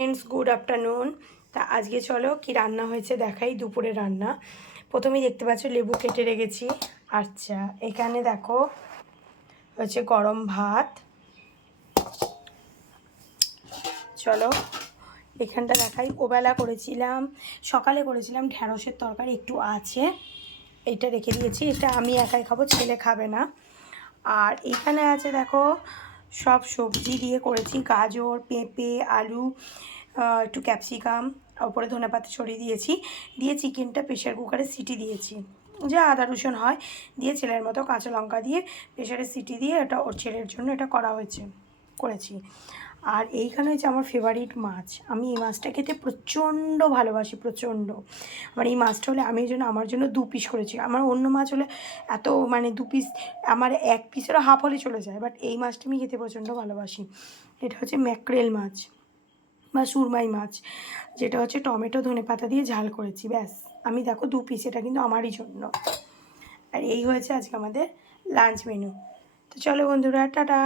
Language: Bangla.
Friends, good afternoon. তা আজকে চলো কি রান্না হয়েছে দেখাই। দুপুরে রান্না প্রথমেই দেখতে পাচ্ছ লেবু কেটে রেখেছি। আচ্ছা, এখানে দেখো হচ্ছে গরম ভাত। চলো এখানটা দেখাই। ওবেলা করেছিলাম, সকালে করেছিলাম ঢ্যাঁড়সের তরকারি একটু আছে, এটা রেখে দিয়েছি। এটা আমি একাই খাবো, ছেলে খাবে না। আর এখানে আছে দেখো সব সবজি দিয়ে করেছি, গাজর, পেঁপে, আলু, একটু ক্যাপসিকাম, ওপরে ধনেপাতা ছড়িয়ে দিয়েছি। দিয়ে চিকেনটা প্রেশার কুকারে সিটি দিয়েছি, যা আদা রসুন হয় দিয়ে, ছেলের মতো কাঁচা লঙ্কা দিয়ে প্রেশারে সিটি দিয়ে এটা ওর ছেলের জন্য এটা করেছি। আর এইখানে হচ্ছে আমার ফেভারিট মাছ। আমি এই মাছটা খেতে প্রচণ্ড ভালোবাসি, প্রচণ্ড। আমার এই মাছটা হলে আমি এই জন্য আমার জন্য 2 পিস করেছি। আমার অন্য মাছ হলে এত মানে 2 পিস, আমার 1 পিসেরও হাফ হলে চলে যায়, বাট এই মাছটা আমি খেতে প্রচণ্ড ভালোবাসি। এটা হচ্ছে ম্যাকরেল মাছ বা সুরমাই মাছ, যেটা হচ্ছে টমেটো ধনেপাতা দিয়ে ঝাল করেছি। ব্যাস, আমি দেখো 2 পিস, এটা কিন্তু আমারই জন্য। আর এই হয়েছে আজকে আমাদের লাঞ্চ মেনু। তো চলো বন্ধুরা, টাটা।